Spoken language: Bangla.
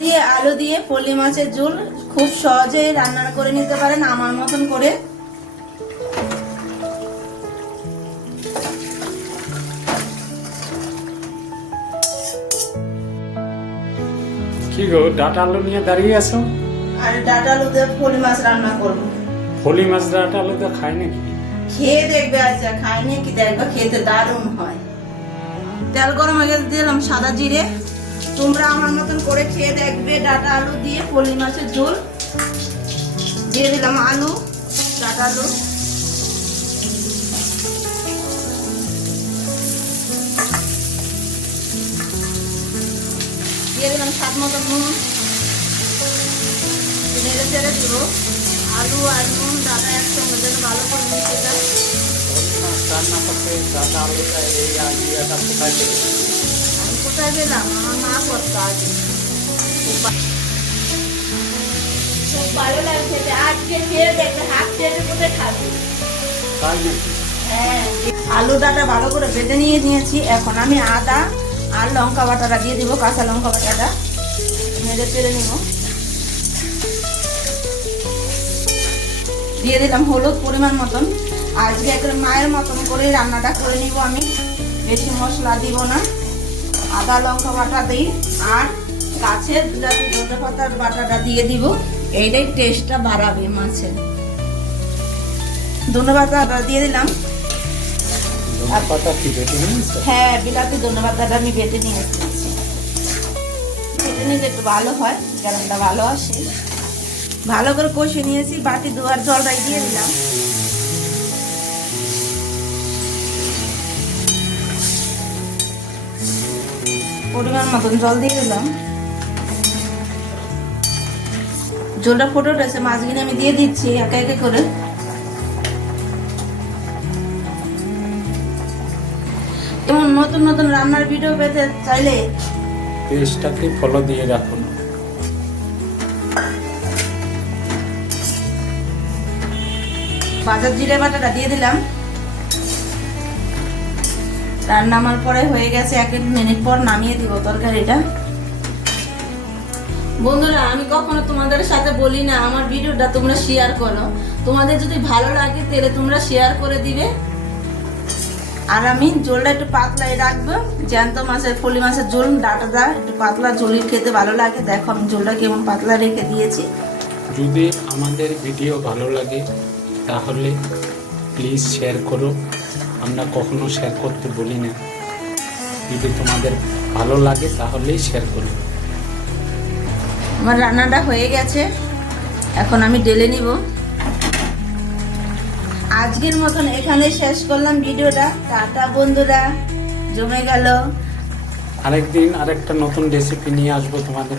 দিয়ে আলু দিয়ে পলি মাছের ঝোল খুব সহজে রান্না করে নিতে পারেন আমার মতন করে। কি গো, ডাটা আলু নিয়ে দাঁড়িয়ে আছো? আর ডাটা আলু দিয়ে পলি মাছ রান্না করব। ফলি মাছ ডাটা আলু তো খাই নাকি? খেয়ে দেখবে, আচ্ছা খাইনি কি দেখবে, খেতে দারুণ হয়। তেল গরম হয়ে গেছে, দিলাম সাদা জিরে। তোমরা আমার মতন করে খেয়ে দেখবে ডাটা আলু দিয়ে পলি মাছের ঝোল। দিয়ে দিলাম আলু, ডাটা আলু। দিয়ে দিলাম স্বাদ মতো নুন। নেড়ে চেড়ে দিব। আলু আর নুন ডাটা একসঙ্গে যেন ভালো করে মিশে যায়। ফলি মাছ রান্না করতে ডাটা আলুটা এই আইডিয়াটা কোথায় পেলে? আমি কোথায় গেলাম, আমার মা করতো আগে। খুব ভালো লাগছে, আজকে খেয়ে দেখবে হাত চেটে কোথায় খাবি। তাই নাকি? হ্যাঁ, আলু ডাটা ভালো করে বেটে নিয়ে নিয়েছি। এখন আমি আদা আর লঙ্কা বাটাটা দিয়ে দিব, কাঁচা লঙ্কা বাটাটা নেড়ে চেড়ে নিব। দিয়ে দিলাম হলুদ পরিমাণ মতন। আজকে একদম মায়ের মতন করে রান্নাটা করে নিব আমি, বেশি মশলা দিব না। আদা লঙ্কা বাটা দিই আর গাছের বিলাতি ধনে পাতার বাটাটা দিয়ে দিব, এইটাই টেস্টটা বাড়াবে মাছের। ধনে পাতাটা দিয়ে দিলাম। ধনে পাতা কি বেটে নিয়েছো? হ্যাঁ, বিলাতি ধনে পাতাটা আমি বেটে নিয়ে এসেছি। বেটে নিলে একটু ভালো হয়, গ্যারামটা ভালো আসে। ভালো করে কষে নিয়েছি, বাটি দুয়ার জলটাই দিয়ে দিলাম। পরিমাণ মতন জল দিয়ে দিলাম। জলটা ফুটে উঠেছে, মাছগুলো আমি দিয়ে দিচ্ছি একে একে করে। এমন নতুন নতুন রান্নার ভিডিও পেতে চাইলে পেজটাকে ফলো দিয়ে রাখুন। বাজার জিরে বাটাটা দিয়ে দিলাম। রান্না আমার পরে হয়ে গেছে, 1 মিনিট পর নামিয়ে দিব তরকারিটা। বন্ধুরা, আমি কখনো তোমাদের সাথে বলি না আমার ভিডিওটা তোমরা শেয়ার করো। তোমাদের যদি ভালো লাগে তাহলে তোমরা শেয়ার করে দিবে। আর আমি ঝোলটা একটু পাতলাই রাখবো, জ্যান্ত মাছের ফলি মাছের ঝোল ডাটাটা একটু পাতলা ঝোলই খেতে ভালো লাগে। দেখো আমি ঝোলটা কেমন পাতলা রেখে দিয়েছি। যদি আমাদের ভিডিও ভালো লাগে তাহলে প্লিজ শেয়ার করো। আমরা কখনো শেয়ার করতে বলি না। যদি তোমাদের ভালো লাগে তাহলেই শেয়ার করো। আমার রান্নাটা হয়ে গেছে, এখন আমি ঢেলে নিব। আজকের মতন এখানে শেষ করলাম ভিডিওটা। টাটা বন্ধুরা, জমে গেল। আরেকদিন আরেকটা নতুন রেসিপি নিয়ে আসবো তোমাদের